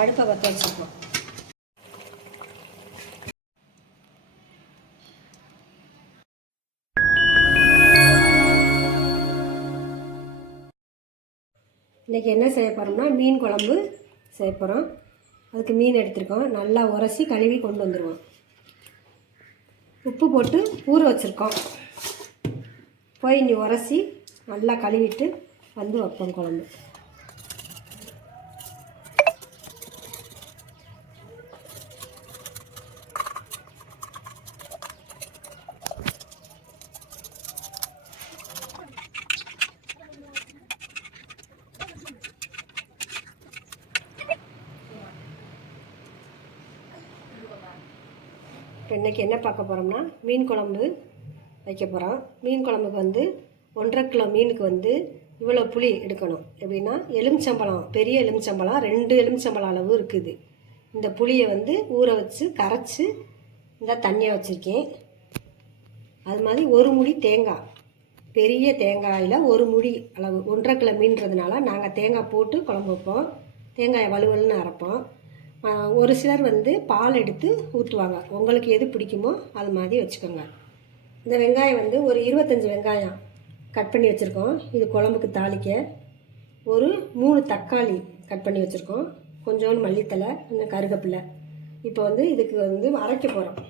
அடுப்பை பற்ற வச்சுருக்கோம். இன்றைக்கி என்ன செய்ய போகிறோம்னா மீன் குழம்பு செய்ய போகிறோம். அதுக்கு மீன் எடுத்துருக்கோம். நல்லா உரசி கழுவி கொண்டு வந்துடுவோம். உப்பு போட்டு ஊற வச்சுருக்கோம். போய் இனி உரசி நல்லா கழுவிட்டு வந்து வைப்போம் குழம்பு. இன்றைக்கி என்ன பார்க்க போகிறோம்னா மீன் குழம்பு வைக்க போகிறோம். மீன் குழம்புக்கு வந்து 1.5 கிலோ மீனுக்கு வந்து இவ்வளோ புளி எடுக்கணும். எப்படின்னா எலுமிச்சம்பழம், பெரிய எலுமிச்சம்பழம் 2 எலுமிச்சம்பழம் அளவு இருக்குது. இந்த புளியை வந்து ஊற வச்சு கரைச்சி இந்த தண்ணியை வச்சுருக்கேன். அது மாதிரி ஒரு முடி தேங்காய், பெரிய தேங்காயில் ஒரு முடி அளவு. 1.5 கிலோ மீன்றதுனால நாங்கள் தேங்காய் போட்டு குழம்பு வைப்போம். தேங்காயை வலுவலுன்னு அரைப்போம். ஒரு சிலர் வந்து பால் எடுத்து ஊற்றுவாங்க. உங்களுக்கு எது பிடிக்குமோ அது மாதிரி வச்சுக்கோங்க. இந்த வெங்காயம் வந்து ஒரு 25 வெங்காயம் கட் பண்ணி வச்சுருக்கோம். இது குழம்புக்கு தாளிக்க. ஒரு 3 தக்காளி கட் பண்ணி வச்சுருக்கோம். கொஞ்சோண்டு மல்லித்தலை, கொஞ்சம் கருவேப்பிலை. இப்போ வந்து இதுக்கு வந்து அரைக்க போகிறோம்.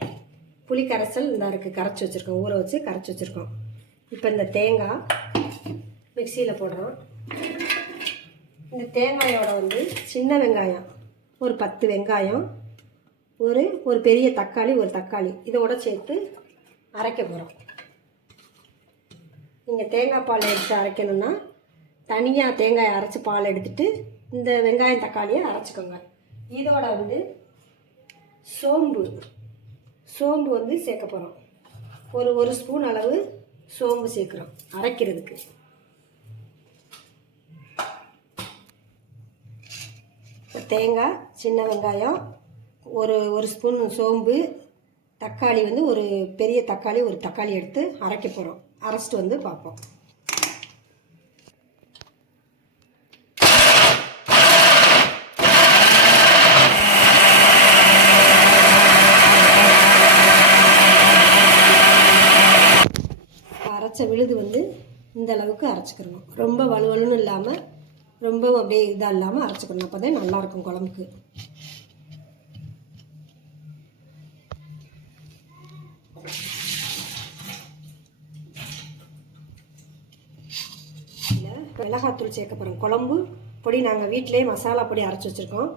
புளி கரைசல் இந்த இருக்குது, கரைச்சி வச்சுருக்கோம். ஊற வச்சு கரைச்சி வச்சுருக்கோம். இப்போ இந்த தேங்காய் மிக்சியில் போடுறோம். இந்த தேங்காயோட வந்து சின்ன வெங்காயம் ஒரு 10 வெங்காயம், ஒரு பெரிய தக்காளி, ஒரு தக்காளி இதோட சேர்த்து அரைக்க போகிறோம். நீங்கள் தேங்காய் பால் எடுத்து அரைக்கணுன்னா தனியாக தேங்காயை அரைச்சி பால் எடுத்துகிட்டு இந்த வெங்காயம் தக்காளியை அரைச்சிக்கோங்க. இதோட வந்து சோம்பு வந்து சேர்க்க போகிறோம். ஒரு ஸ்பூன் அளவு சோம்பு சேர்க்குறோம் அரைக்கிறதுக்கு. தேங்காய், சின்ன வெங்காயம், ஒரு ஸ்பூன் சோம்பு, தக்காளி வந்து ஒரு பெரிய தக்காளி, ஒரு தக்காளி எடுத்து அரைக்க போகிறோம். அரைச்சிட்டு வந்து பார்ப்போம். அரைச்ச விழுது வந்து இந்த அளவுக்கு அரைச்சிக்கிறணும். ரொம்ப வலுவலுன்னு இல்லாமல், ரொம்ப அப்படியே இதாக இல்லாமல் அரைச்சிக்கணும். அப்போ தான் நல்லாயிருக்கும் குழம்புக்கு. மிளகாத்தூள் சேர்க்க போகிறோம். குழம்பு பொடி நாங்கள் வீட்டிலே மசாலா பொடி அரைச்சி வச்சுருக்கோம்.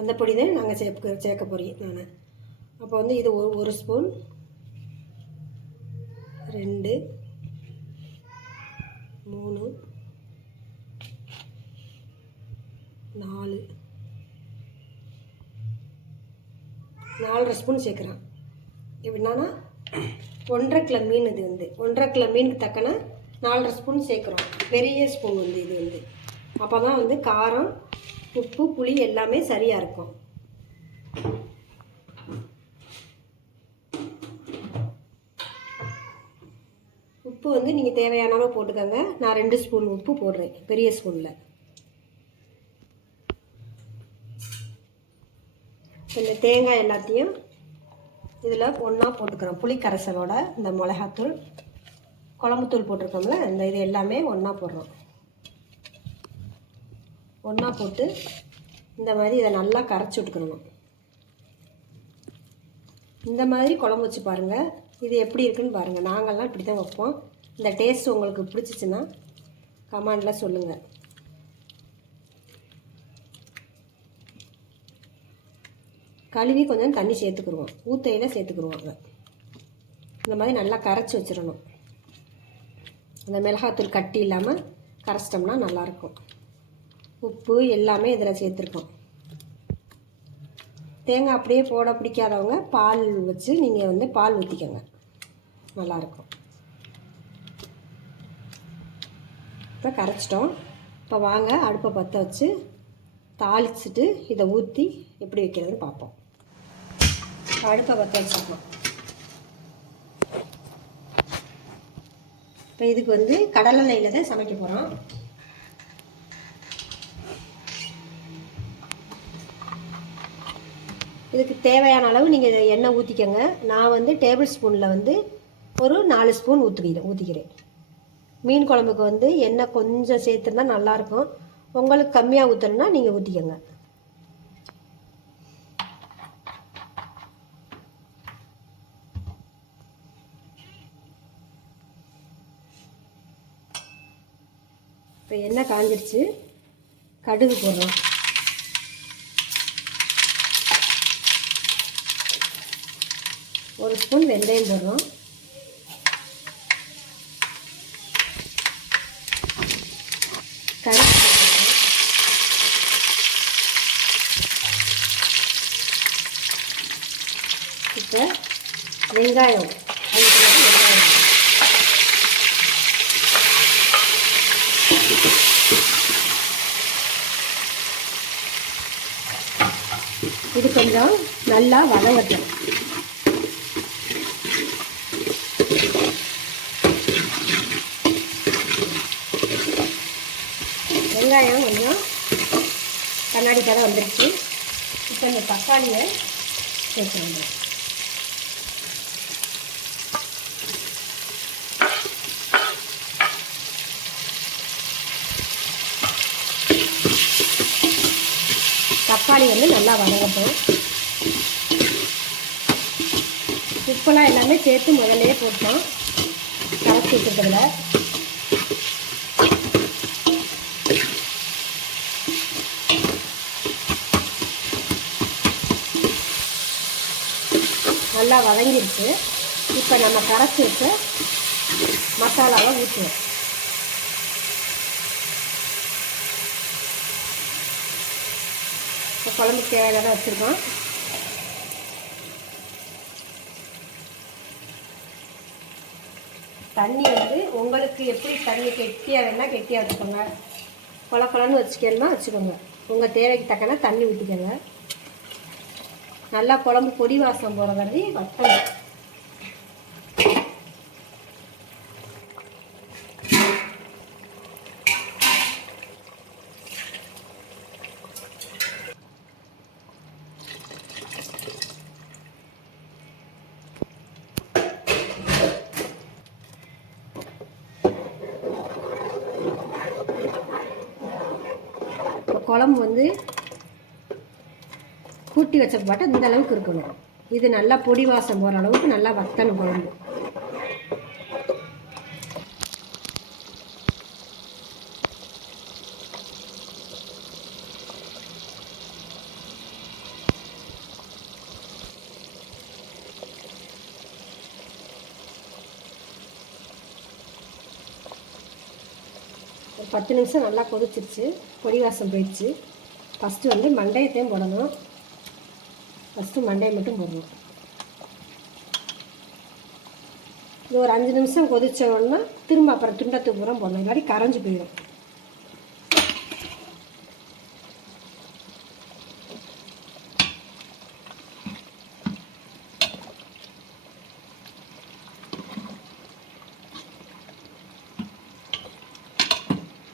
அந்த பொடி தான் நாங்கள் சேர்க்க போகிறேன் நான். அப்போ வந்து இது ஒரு ஸ்பூன், 2, 3, 4, 4.5 ஸ்பூன் சேர்க்குறேன். எப்படின்னா 1.5 கிலோ மீன். இது வந்து 1.5 கிலோ மீனுக்கு தக்கன 4.5 ஸ்பூன் சேர்க்குறோம். பெரிய ஸ்பூன் வந்து இது வந்து. அப்போ தான் வந்து காரம், உப்பு, புளி எல்லாமே சரியாக இருக்கும். உப்பு வந்து நீங்கள் தேவையானவங்க போட்டுக்கோங்க. நான் 2 ஸ்பூன் உப்பு போடுறேன் பெரிய ஸ்பூனில். இந்த தேங்காய் எல்லாத்தையும் இதில் ஒன்றா போட்டுக்கிறோம். புளி கரைசலோட இந்த மிளகாத்தூள், குழம்புத்தூள் போட்டிருக்கோம்ல, இந்த இது எல்லாமே ஒன்றா போடுறோம். ஒன்றா போட்டு இந்த மாதிரி இதை நல்லா கரைச்சி விட்டுக்கணும். இந்த மாதிரி குழம்பு வச்சு பாருங்கள். இது எப்படி இருக்குன்னு பாருங்கள். நாங்கள்லாம் இப்படி தான் வைப்போம். இந்த டேஸ்ட் உங்களுக்கு பிடிச்சிச்சின்னா கமெண்டில் சொல்லுங்கள். கழுவி கொஞ்சம் தண்ணி சேர்த்துக்குருவோம். ஊத்தையில் சேர்த்துக்குருவாங்க. இந்த மாதிரி நல்லா கரைச்சி வச்சிடணும். அந்த மிளகாத்தூள் கட்டி இல்லாமல் கரைச்சிட்டோம்னா நல்லாயிருக்கும். உப்பு எல்லாமே இதில் சேர்த்துருக்கோம். தேங்காய் அப்படியே போட பிடிக்காதவங்க பால் வச்சு நீங்கள் வந்து பால் ஊற்றிக்கோங்க, நல்லாயிருக்கும். இப்போ கரைச்சிட்டோம். இப்போ வாங்க அடுப்பை பற்ற வச்சு தாளிச்சிட்டு இதை ஊற்றி எப்படி வைக்கிறதுன்னு பார்ப்போம். அடுப்பை பற்ற வச்சுக்கணும். இப்போ இதுக்கு வந்து கடலை எண்ணெயில் தான் சமைக்க போகிறோம். இதுக்கு தேவையான அளவு நீங்கள் இதை எண்ணெய் ஊற்றிக்கங்க. நான் வந்து டேபிள் ஸ்பூனில் வந்து ஒரு 4 ஸ்பூன் ஊற்றிக்கிறேன். மீன் குழம்புக்கு வந்து எண்ணெய் கொஞ்சம் சேர்த்துருந்தா நல்லாயிருக்கும். உங்களுக்கு கம்மியாக ஊற்றணுன்னா நீங்கள் ஊற்றிக்கங்க. இப்போ எண்ணெய் காஞ்சிருச்சு, கடுகு போடுறோம். ஒரு ஸ்பூன் வெந்தயம் போடுறோம். கருவேப்பிலை போடுறோம். இப்போ வெங்காயம், இது கொஞ்சம் நல்லா வதங்கட்டும். வெங்காயம் கொஞ்சம் கண்ணாடி பதம் வந்துருச்சு. இப்போ இந்த தக்காளியை சேர்த்துக்கணும். தக்காளி வந்து நல்லா வதங்கட்டும். உப்பெல்லாம் எல்லாமே சேர்த்து முதல்லையே போட்டோம் கரைச்சி வச்சுருக்கிறதுல. நல்லா வதங்கிருச்சு. இப்போ நம்ம கரைச்சி வச்ச மசாலாவை ஊற்றுவோம். இப்போ குழம்புக்கு தேவையான வச்சுருக்கோம். தண்ணி வந்து உங்களுக்கு எப்படி தண்ணி கெட்டியாக வேணால் கெட்டியாக வச்சுக்கோங்க, கொலன்னு வச்சுக்கணும்னா வச்சுக்கோங்க. உங்கள் தேவைக்கு தக்கன தண்ணி ஊற்றிக்கோங்க. நல்லா குழம்பு பொடி வாசம் போகிற மாதிரி வத்தணும். குழம்பு வந்து கூட்டி வச்ச பாட்டு இந்த அளவுக்கு இருக்கணும். இது நல்லா பொடி வாசம் போகிற அளவுக்கு நல்லா வத்தணும் குழம்பு. ஒரு 10 நிமிஷம் நல்லா கொதிச்சிருச்சு, பொடி வாசம் போயிடுச்சு. ஃபஸ்ட்டு வந்து மண்டையத்தையும் போடணும். ஃபஸ்ட்டு மண்டையை மட்டும் போடணும். இது ஒரு 5 நிமிஷம் கொதித்த உடனே திரும்ப அப்புறம் துண்டத்து பூரம் போடணும், இல்லாட்டி கரைஞ்சி போயிடும்.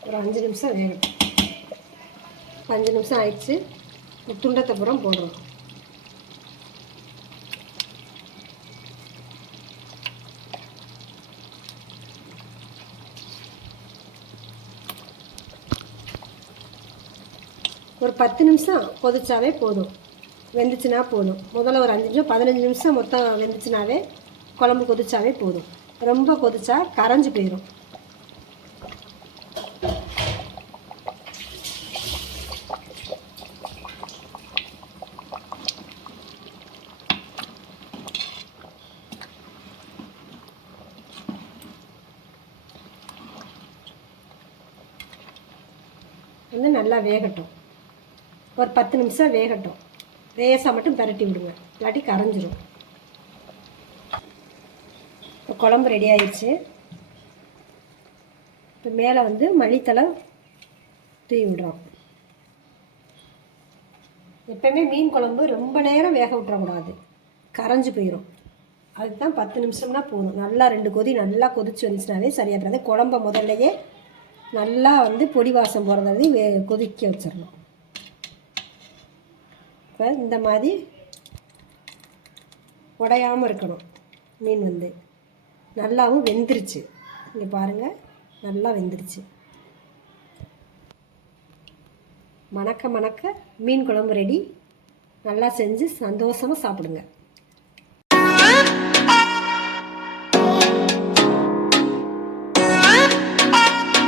ஒரு 5 நிமிஷம் வேகட்டும். 5 நிமிஷம் ஆயிடுச்சு. துண்டத்தை பூரம் போடுறோம். ஒரு 10 நிமிஷம் கொதிச்சாவே போதும், வெந்துச்சுன்னா போதும். முதல்ல ஒரு 5 நிமிஷம் 15 நிமிஷம் மொத்தம் வெந்துச்சுனாவே குழம்பு கொதிச்சாவே போதும். ரொம்ப கொதிச்சா கரைஞ்சி போயிடும். வந்து நல்லா வேகட்டும். ஒரு 10 நிமிஷம் வேகட்டும். லேசாக மட்டும் பரட்டி விடுங்க, இல்லாட்டி கரைஞ்சிரும். இப்போ குழம்பு ரெடி ஆயிடுச்சு. இப்போ மேலே வந்து மல்லித்தலை தூவி விடுறோம். எப்போயுமே மீன் குழம்பு ரொம்ப நேரம் வேக விட்டுறக்கூடாது, கரைஞ்சி போயிடும். அதுக்கு தான் 10 நிமிஷம்னா போதும். நல்லா 2 கொதி நல்லா கொதிச்சு வந்துச்சுனாவே சரியாக போகாது. குழம்ப முதல்லையே நல்லா வந்து பொடி வாசம் போகிறதாவே கொதிக்க வச்சிடணும். இப்போ இந்த மாதிரி உடையாமல் இருக்கணும். மீன் வந்து நல்லாவும் வெந்துருச்சு. இங்கே பாருங்கள், நல்லா வெந்துருச்சு. மணக்க மணக்க மீன் குழம்பு ரெடி. நல்லா செஞ்சு சந்தோஷமாக சாப்பிடுங்க.